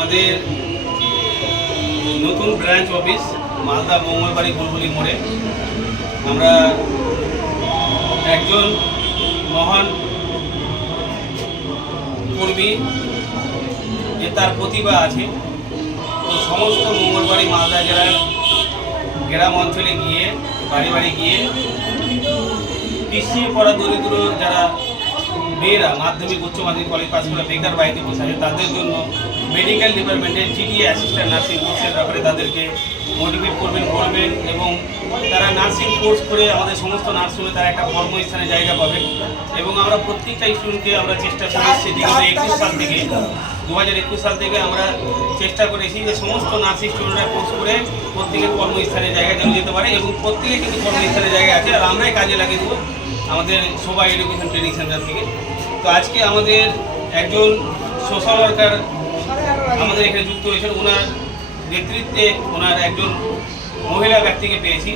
আমাদের নতুন branch office Malda Mangalbari বুলবুলি মোড়ে আমরা একজন মহান কর্মী যে তার প্রতিভা আছে, তো সমস্ত মঙ্গলবাড়ি মালদা জেলার গ্রাম অঞ্চলে গিয়ে বাড়ি বাড়ি গিয়ে পিছিয়ে পড়া দরিদ্র যারা মেয়েরা মাধ্যমিক উচ্চ মাধ্যমিক কলেজ পাস করে বেকার বাড়িতে বসে আছে তাদের জন্য মেডিকেল ডিপার্টমেন্টের জিডিএ অ্যাসিস্ট্যান্ট নার্সিং কোর্সের ব্যাপারে তাদেরকে মোটিভেট করবেন এবং তারা নার্সিং কোর্স করে আমাদের সমস্ত নার্সিংয়ে তারা একটা কর্মস্থানে জায়গা পাবে। এবং আমরা প্রত্যেকটা স্টুডেন্টকে আমরা চেষ্টা করে এসেছি বিগত 2021 সাল থেকে আমরা চেষ্টা করেছি যে সমস্ত নার্সিং স্টুডেন্টরা কোর্স করে প্রত্যেকের কর্মস্থানে জায়গা যেন যেতে পারে এবং প্রত্যেকে কিন্তু কর্মস্থানে জায়গা আছে আর আমরাই কাজে লাগিয়ে দেবো আমাদের সবাই এডুকেশন ট্রেনিং সেন্টার থেকে। তো আজকে আমাদের একজন সোশ্যাল ওয়ার্কার আমাদের এখানে যুক্ত হয়েছেন, ওনার নেতৃত্বে ওনার একজন মহিলা ব্যক্তিকে পেয়েছি।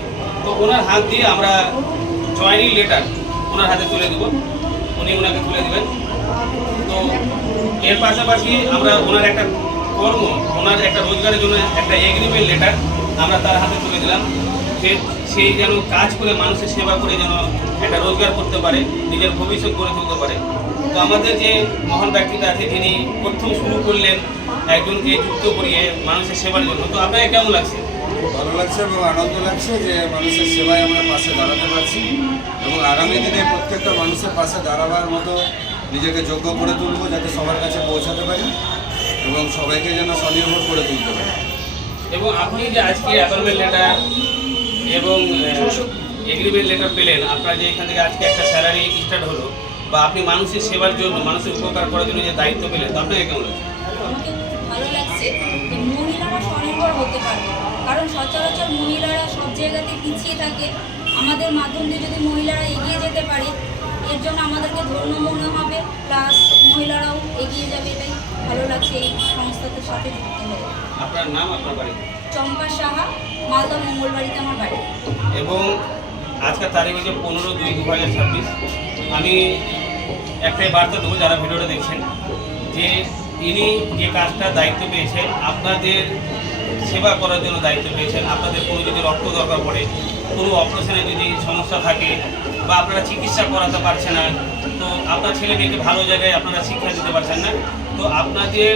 তো ওনার হাত দিয়ে আমরা জয়েনিং লেটার ওনার হাতে তুলে দেব, উনি ওনাকে তুলে দেবেন। তো এর পাশাপাশি আমরা ওনার একটা ওনার একটা রোজগারের জন্য একটা এগ্রিমেন্ট লেটার আমরা তার হাতে তুলে দিলাম। সেই যেন কাজ করে মানুষের সেবা করে যেন একটা রোজগার করতে পারে, নিজের ভবিষ্যৎ গড়ে তুলতে পারে। তো আমাদের যে মহান ব্যক্তিটা আছে যিনি প্রথম শুরু করলেন একজনকে যুক্ত করিয়ে মানুষের সেবার জন্য, তো আপনাকে কেমন লাগছে? ভালো লাগছে এবং আনন্দ লাগছে যে মানুষের সেবায় আমরা পাশে দাঁড়াতে পারছি এবং আগামী দিনে প্রত্যেকটা মানুষের পাশে দাঁড়াবার মতো নিজেকে যোগ্য করে তুলবো যাতে সবার কাছে পৌঁছাতে পারি এবং সবাইকে যেন স্বনির্ভর করে তুলতে পারি। এবং আপনি যে আজকে অ্যাপয়েন্টমেন্ট লেটার এবং এগ্রিমেন্ট লেটার পেলেন, আপনার যে এখান থেকে আজকে একটা স্যালারি স্টার্ট হলো বা আপনি মানুষের সেবার জন্য মানুষের উপকার করার জন্য যে দায়িত্ব পেলেন, তো আপনাকে কেমন লাগছে? আমাকে ভালো লাগছে যে মহিলারা স্বনির্ভর হতে পারবে, কারণ সচরাচর মহিলারা সব জায়গাতে পিছিয়ে থাকে। আমাদের মাধ্যম দিয়ে যদি মহিলারা এগিয়ে যেতে পারে এর জন্য আমাদেরকে ধন্য মনে হবে, প্লাস মহিলারাও এগিয়ে যাবে। এটাই ভালো লাগছে এই সংস্থাদের সাথে যুক্ত হয়ে। আপনার নাম, আপনার বাড়ি? চম্পা সাহা, মালদা মঙ্গলবাড়িতে আমার বাড়ি। এবং আজকের তারিখ হচ্ছে 15/2/2026। আমি একটাই বার্তা দেবো যারা ভিডিওটা দেখছেন যে ইনি যে কাজটা দায়িত্ব পেয়েছেন, আপনাদের সেবা করার জন্য দায়িত্ব পেয়েছেন। আপনাদের কোনো যদি রক্ত দরকার পড়ে, কোনো অপারেশনে যদি সমস্যা থাকে বা আপনারা চিকিৎসা করাতে পারছেন না, তো আপনার ছেলে মেয়েকে ভালো জায়গায় আপনারা শিক্ষা দিতে পারছেন না, তো আপনাদের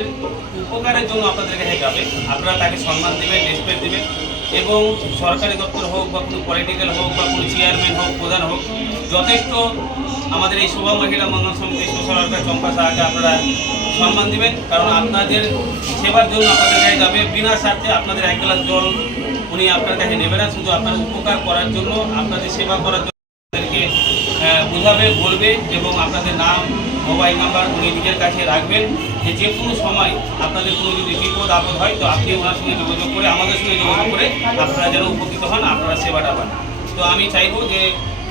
উপকারের জন্য আপনাদের কাছে যাবে, আপনারা তাকে সম্মান দেবেন, রেসপেক্ট দেবেন। এবং সরকারি দপ্তর হোক বা কোনো পলিটিক্যাল হোক বা কোনো চেয়ারম্যান হোক, প্রধান হোক, যথেষ্ট আমাদের এই শোভা মহিলা মঙ্গল সমিতি সোশ্যাল ওয়ার্কার চম্পা সাহাকে আপনারা সম্মান দেবেন, কারণ আপনাদের সেবার জন্য আপনাদের কাছে যাবে বিনা স্বার্থে। আপনাদের এক গ্লাস জল উনি আপনার কাছে নেবে না, শুধু আপনার উপকার করার জন্য, আপনাদের সেবা করার জন্য আপনাদেরকে বোঝাবে, বলবে এবং আপনাদের নাম, মোবাইল নাম্বার উনি নিজের কাছে রাখবেন যে কোনো সময় আপনাদের কোনো যদি বিপদ আপদ হয় তো আপনি ওনার সঙ্গে যোগাযোগ করে, আমাদের সঙ্গে যোগাযোগ করে আপনারা যেন উপকৃত হন, আপনারা সেবাটা পান। তো আমি চাইবো যে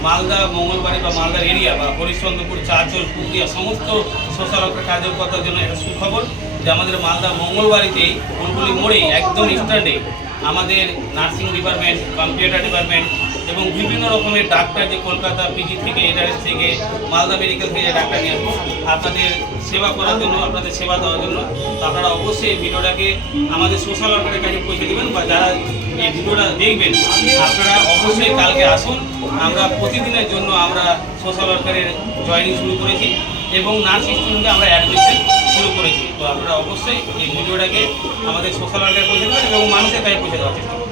মালদা মঙ্গলবাড়ি বা মালদার এরিয়া বা হরিশ্চন্দ্রপুর, চাঁচল, পুরুলিয়া সমস্ত সোশ্যাল ওয়ার্কার কার্যকর্তার জন্য একটা সুখবর যে আমাদের মালদা মঙ্গলবাড়িতেই বুলবুলি মোড়েই একদম স্ট্যান্ডে আমাদের নার্সিং ডিপার্টমেন্ট, কম্পিউটার ডিপার্টমেন্ট এবং বিভিন্ন রকমের ডাক্তার, যে কলকাতা পিজি থেকে, এডারেস থেকে, মালদা মেডিকেল থেকে যে ডাক্তার নিয়ে আসবো আপনাদের সেবা করার জন্য, আপনাদের সেবা দেওয়ার জন্য। তো আপনারা অবশ্যই এই ভিডিওটাকে আমাদের সোশ্যাল ওয়ার্কারের কাছে পৌঁছে দেবেন বা যারা এই ভিডিওটা দেখবেন আপনারা অবশ্যই কালকে আসুন। আমরা প্রতিদিনের জন্য আমরা সোশ্যাল ওয়ার্কারের জয়েনিং শুরু করেছি এবং নার্স স্টুডেন্টকে আমরা অ্যাডমিশন শুরু করেছি। তো আপনারা অবশ্যই এই ভিডিওটাকে আমাদের সোশ্যাল ওয়ার্কারে পৌঁছে দেবেন এবং মানুষের কাছে পৌঁছে দেওয়ার চেষ্টা করবেন।